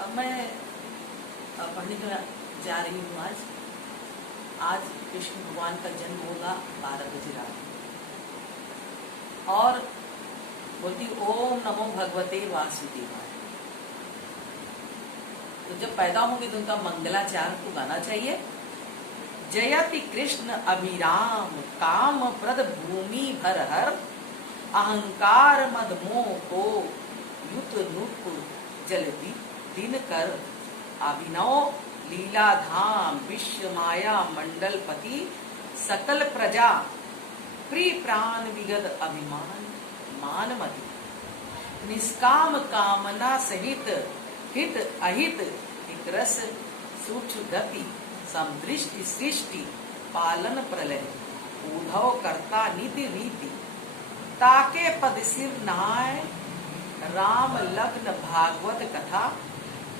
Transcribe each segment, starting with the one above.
अब मैं पढ़ने जा रही हूँ। आज कृष्ण भगवान का जन्म होगा 12 बजे रात और बोलती ओम नमो भगवते वासुदेवाय। तो जब पैदा होंगे तो उनका मंगलाचार को गाना चाहिए। जयति कृष्ण अभिराम काम प्रद भूमि भर हर अहंकार मद मोह को युत नुप जलती दिन कर अभिनव लीला धाम विश्व माया मंडलपति सकल प्रजा प्रिय प्राण विगद अभिमान मानमति निष्काम कामना सहित हित अहित एक रस सूक्ष्म गति समदृष्टि सृष्टि पालन प्रलय उद्धव करता नीति रीति ताके पद सिर नहाय राम लग्न भागवत कथा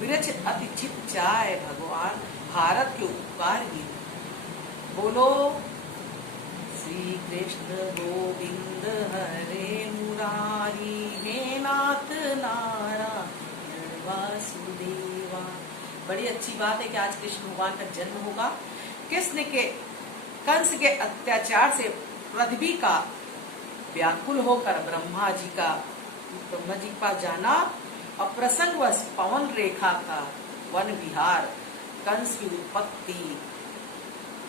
विरच अति चित चाय भगवान भारत के उपकार गीत। बोलो श्री कृष्ण गोविंद हरे मुरारी हे नाथ नारायण वासुदेवा। बड़ी अच्छी बात है कि आज कृष्ण भगवान का जन्म होगा। कृष्ण के कंस के अत्याचार से पृथ्वी का व्याकुल होकर ब्रह्मा जी के पास जाना और प्रसंगवश पवन रेखा का वन विहार, कंस की उत्पत्ति,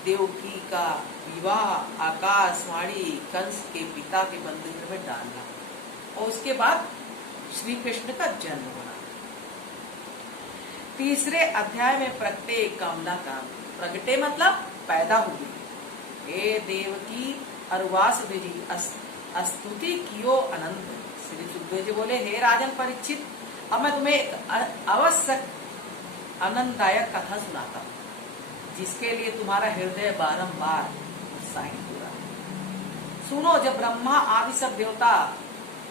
देवकी का विवाह, आकाशवाणी, कंस के पिता के बंधन में डालना और उसके बाद श्री कृष्ण का जन्म होना। तीसरे अध्याय में प्रत्येक कामना काम प्रगटे मतलब पैदा हुई। हे देवकी अरुवास विधि स्तुति कियो अनंत। श्री सुखदेव जी बोले हे राजन परीक्षित, अब मैं तुम्हें एक आवश्यक आनंददायक कथा सुनाता हूँ जिसके लिए तुम्हारा हृदय बारंबार उत्साहित हो रहा है। सुनो, जब ब्रह्मा आदि सब देवता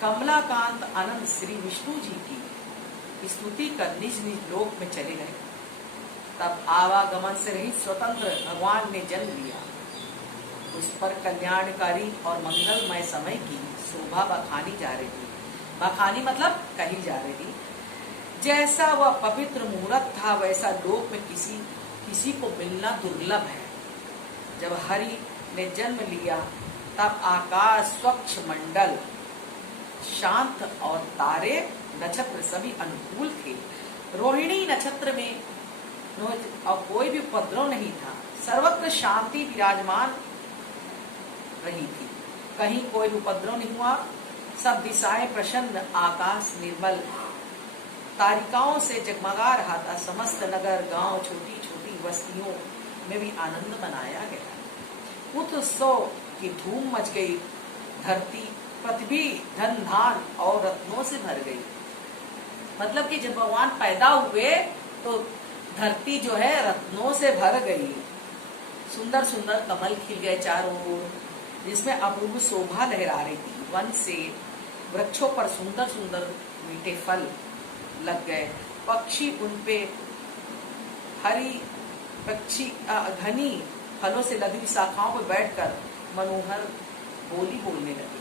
कमलाकांत आनंद श्री विष्णु जी की स्तुति कर निज निज लोक में चले गए, तब आवागमन से रहित स्वतंत्र भगवान ने जन्म लिया। उस पर कल्याणकारी और मंगलमय समय की शोभा बखानी जा रही थी। बखानी मतलब कही जा रही थी। जैसा वह पवित्र मुहूर्त था वैसा लोक में किसी को मिलना दुर्लभ है। जब हरि ने जन्म लिया तब आकाश स्वच्छ, मंडल शांत और तारे नक्षत्र सभी अनुकूल थे। रोहिणी नक्षत्र में और कोई भी उपद्रव नहीं था। सर्वत्र शांति विराजमान रही थी, कहीं कोई उपद्रव नहीं हुआ। सब दिशाएं प्रसन्न, आकाश निर्मल, तारिकाओं से जगमगा रहा था। समस्त नगर गांव, छोटी छोटी बस्तियों में भी आनंद मनाया गया। उत्सव की धूम मच गई। धरती पृथ्वी धन धान और रत्नों से भर गई। मतलब कि जब भगवान पैदा हुए तो धरती जो है रत्नों से भर गई। सुंदर सुंदर कमल खिल गए चारों ओर, जिसमें अपूर्व शोभा लहरा रही थी। वन से वृक्षों पर सुंदर सुंदर मीठे फल लग गए। पक्षी उनपे हरी पक्षी घनी फलों से लदी शाखाओं पर बैठकर मनोहर बोली बोलने लगे।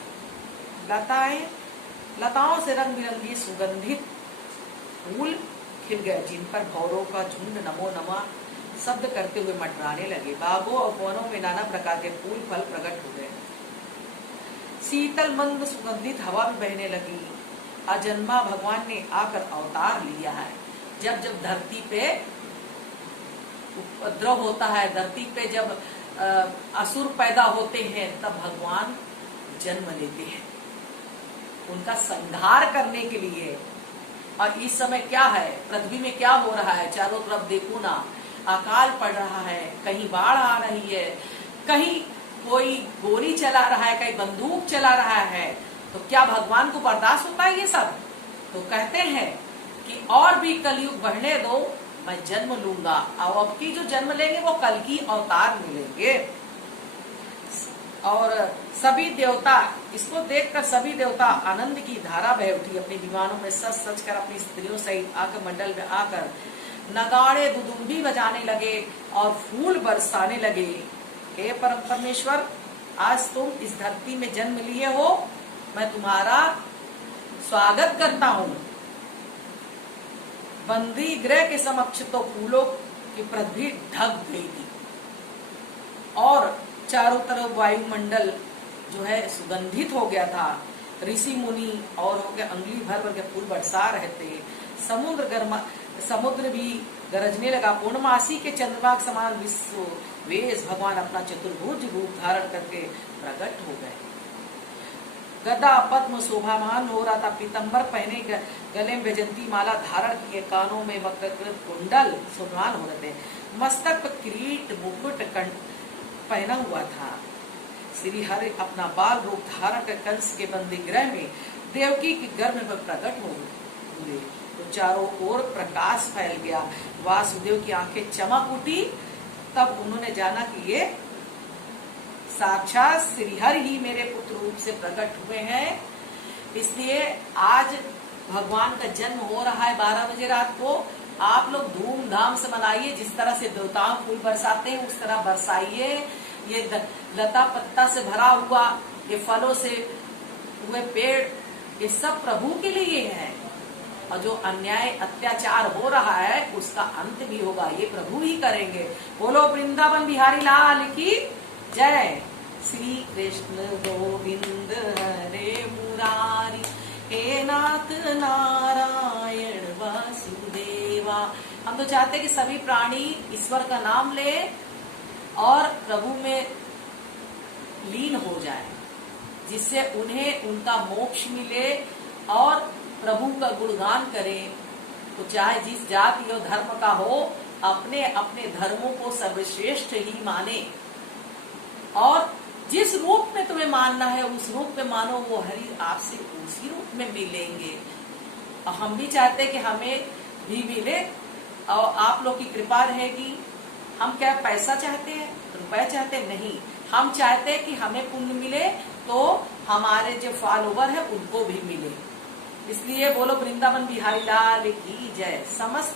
लताओं से रंग बिरंगी सुगंधित फूल खिल गए, जिन पर भौरों का झुंड नमो नमः शब्द करते हुए मंडराने लगे। बागों और वनों में नाना प्रकार के फूल फल प्रकट हो गए। शीतल मंद सुगंधित हवा भी बहने लगी। अजन्मा भगवान ने आकर अवतार लिया है। जब जब धरती पे उपद्रव होता है, धरती पे जब असुर पैदा होते हैं, तब भगवान जन्म लेते हैं उनका संहार करने के लिए। और इस समय क्या है, पृथ्वी में क्या हो रहा है, चारों तरफ देखो ना, अकाल पड़ रहा है, कहीं बाढ़ आ रही है, कहीं कोई गोली चला रहा है, कहीं बंदूक चला रहा है। तो क्या भगवान को बर्दाश्त होता है ये सब? तो कहते हैं कि और भी कलयुग बढ़ने दो, मैं जन्म लूंगा। और अब की जो जन्म लेंगे वो कल की अवतार मिलेंगे। और सभी देवता, इसको देखकर सभी देवता आनंद की धारा बह उठी। अपने विमानों में सच सच कर अपनी स्त्रियों सहित आकर मंडल में आकर नगाड़े दुदुम्बी बजाने लगे और फूल बरसाने लगे। हे परम परमेश्वर, आज तुम इस धरती में जन्म लिए हो, मैं तुम्हारा स्वागत करता हूँ। बंदी गृह के समक्ष तो फूलों की पृथ्वी ढक गई थी और चारों तरफ वायुमंडल जो है सुगंधित हो गया था। ऋषि मुनि और हो गया अंगुली भर भर के फूल बरसा रहे थे। समुद्र भी गरजने लगा। पूर्णमासी के चंद्रमा के समान विश्व वेश भगवान अपना चतुर्भुज रूप धारण करके प्रकट हो गए। गदा पद्म शोभामान हो रहा था। पीतंबर पहने गले में वैजंती माला धारण किए, कानों में वक्रकृत कुंडल शोभान हो रहे थे। मस्तक पर किरीट मुकुट पहना हुआ था। श्री हरि अपना बाल रूप धारण कर कंस के बंदी गृह में देवकी के गर्भ में प्रकट हुए तो चारों ओर प्रकाश फैल गया। वासुदेव की आंखें चमक उठी। तब उन्होंने जाना कि ये साक्षात श्रीहरि ही मेरे पुत्र रूप से प्रकट हुए हैं। इसलिए आज भगवान का जन्म हो रहा है 12 बजे रात को। आप लोग धूमधाम से मनाइए। जिस तरह से देवताओं फूल बरसाते हैं उस तरह बरसाइए। ये लता पत्ता से भरा हुआ, ये फलों से हुए पेड़, ये सब प्रभु के लिए है। और जो अन्याय अत्याचार हो रहा है उसका अंत भी होगा, ये प्रभु ही करेंगे। बोलो वृंदावन बिहारी लाल की जय। श्री कृष्ण गोविंद हरे मुरारी, हे नाथ नारायण वासुदेवा। हम तो चाहते हैं कि सभी प्राणी ईश्वर का नाम ले और प्रभु में लीन हो जाए, जिससे उन्हें उनका मोक्ष मिले और प्रभु का गुणगान करें। तो चाहे जिस जाति और धर्म का हो, अपने अपने धर्मों को सर्वश्रेष्ठ ही माने और जिस रूप में तुम्हें मानना है उस रूप में मानो। वो हरि आपसे उसी रूप में मिलेंगे। और हम भी चाहते हैं कि हमें भी मिले और आप लोग की कृपा रहेगी। हम क्या पैसा चाहते हैं, रुपया चाहते हैं? नहीं, हम चाहते हैं कि हमें पुण्य मिले तो हमारे जो फॉलोवर है उनको भी मिले। इसलिए बोलो वृंदावन बिहारी लाल की जय। समस्त